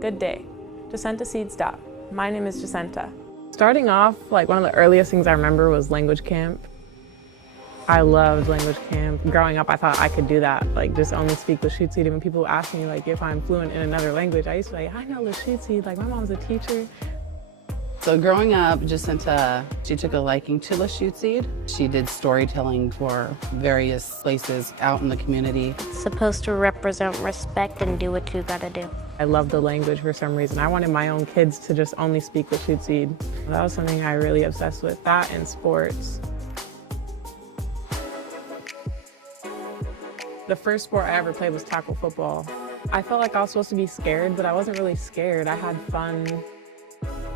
Good day. Jacynta Seed Stop. My name is Jacynta. Starting off, one of the earliest things I remember was language camp. I loved language camp. Growing up, I thought I could do that, just only speak Lashutsi. Even people ask me, if I'm fluent in another language, I used to be I know Lashutsi, my mom's a teacher. So growing up, Jacynta, she took a liking to Lashutsi. She did storytelling for various places out in the community. It's supposed to represent respect and do what you gotta do. I love the language for some reason. I wanted my own kids to just only speak Lashutsi. That was something I really obsessed with, that and sports. The first sport I ever played was tackle football. I felt like I was supposed to be scared, but I wasn't really scared. I had fun.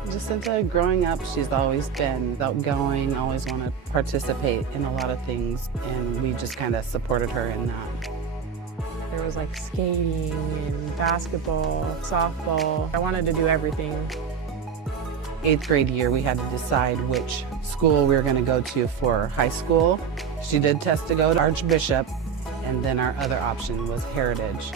Jacynta, growing up, she's always been outgoing, always want to participate in a lot of things, and we just kind of supported her in that. There was skating and basketball, softball. I wanted to do everything. 8th grade year, we had to decide which school we were going to go to for high school. She did test to go to Archbishop, and then our other option was Heritage.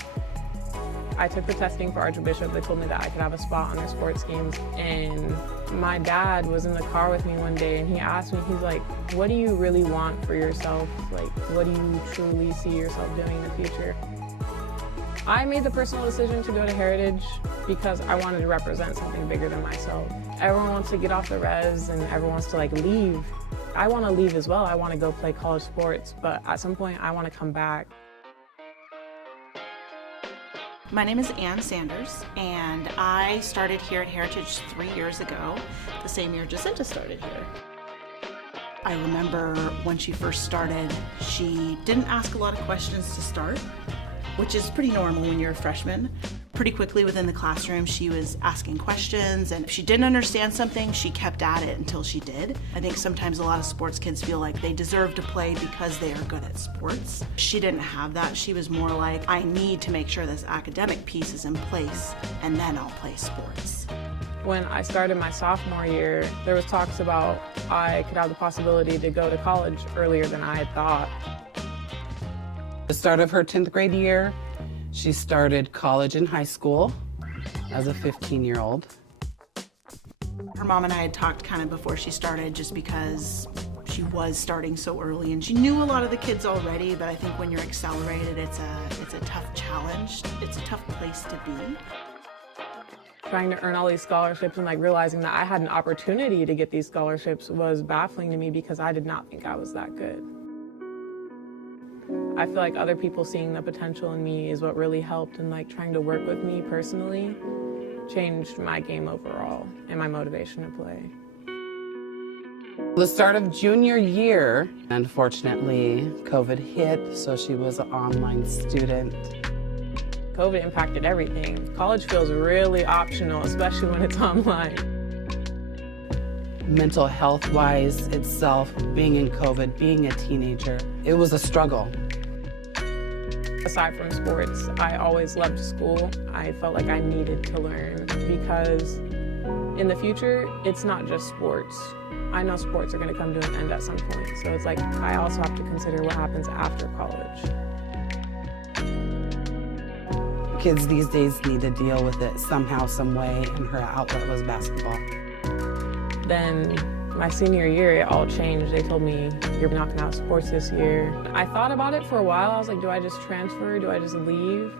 I took the testing for Archbishop. They told me that I could have a spot on their sports games. And my dad was in the car with me one day and he asked me, he's like, what do you really want for yourself? What do you truly see yourself doing in the future? I made the personal decision to go to Heritage because I wanted to represent something bigger than myself. Everyone wants to get off the res and everyone wants to leave. I want to leave as well. I want to go play college sports, but at some point I want to come back. My name is Ann Sanders, and I started here at Heritage 3 years ago, the same year Jacynta started here. I remember when she first started, she didn't ask a lot of questions to start, which is pretty normal when you're a freshman. Pretty quickly within the classroom, she was asking questions, and if she didn't understand something, she kept at it until she did. I think sometimes a lot of sports kids feel like they deserve to play because they are good at sports. She didn't have that. She was more like, I need to make sure this academic piece is in place, and then I'll play sports. When I started my sophomore year, there was talks about I could have the possibility to go to college earlier than I had thought. The start of her 10th grade year, she started college and high school as a 15-year-old. Her mom and I had talked kind of before she started just because she was starting so early and she knew a lot of the kids already, but I think when you're accelerated, it's a tough challenge. It's a tough place to be. Trying to earn all these scholarships and realizing that I had an opportunity to get these scholarships was baffling to me because I did not think I was that good. I feel like other people seeing the potential in me is what really helped, and trying to work with me personally changed my game overall and my motivation to play. The start of junior year, unfortunately, COVID hit, so she was an online student. COVID impacted everything. College feels really optional, especially when it's online. Mental health-wise itself, being in COVID, being a teenager, it was a struggle. Aside from sports, I always loved school. I felt like I needed to learn because in the future, it's not just sports. I know sports are going to come to an end at some point, so it's I also have to consider what happens after college. Kids these days need to deal with it somehow, some way, and her outlet was basketball. Then my senior year, it all changed. They told me, you're not going to have sports this year. I thought about it for a while. I was like, do I just transfer? Do I just leave?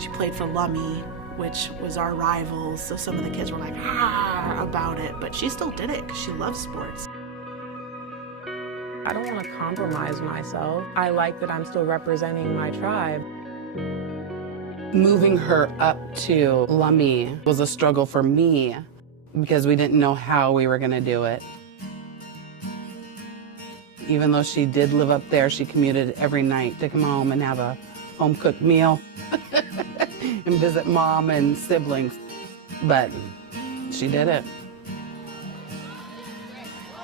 She played for Lummi, which was our rivals, so some of the kids were about it, but she still did it because she loves sports. I don't want to compromise myself. I like that I'm still representing my tribe. Moving her up to Lummi was a struggle for me because we didn't know how we were going to do it. Even though she did live up there, she commuted every night to come home and have a home-cooked meal and visit mom and siblings. But she did it.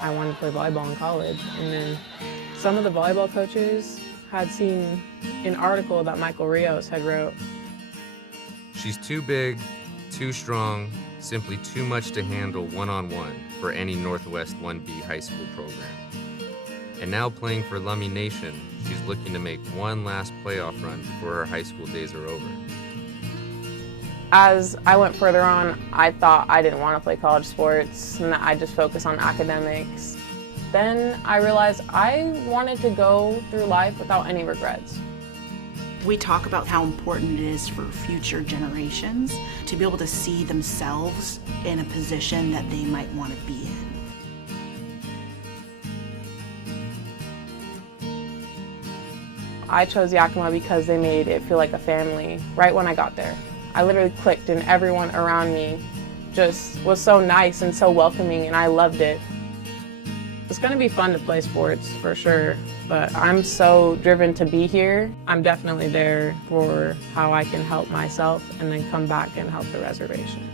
I wanted to play volleyball in college, and then some of the volleyball coaches had seen an article that Michael Rios had wrote. She's too big, too strong, simply too much to handle one-on-one for any Northwest 1B high school program. And now playing for Lummi Nation, she's looking to make one last playoff run before her high school days are over. As I went further on, I thought I didn't want to play college sports and that I'd just focus on academics. Then I realized I wanted to go through life without any regrets. We talk about how important it is for future generations to be able to see themselves in a position that they might want to be in. I chose Yakima because they made it feel like a family right when I got there. I literally clicked and everyone around me just was so nice and so welcoming, and I loved it. It's going to be fun to play sports for sure, but I'm so driven to be here. I'm definitely there for how I can help myself and then come back and help the reservation.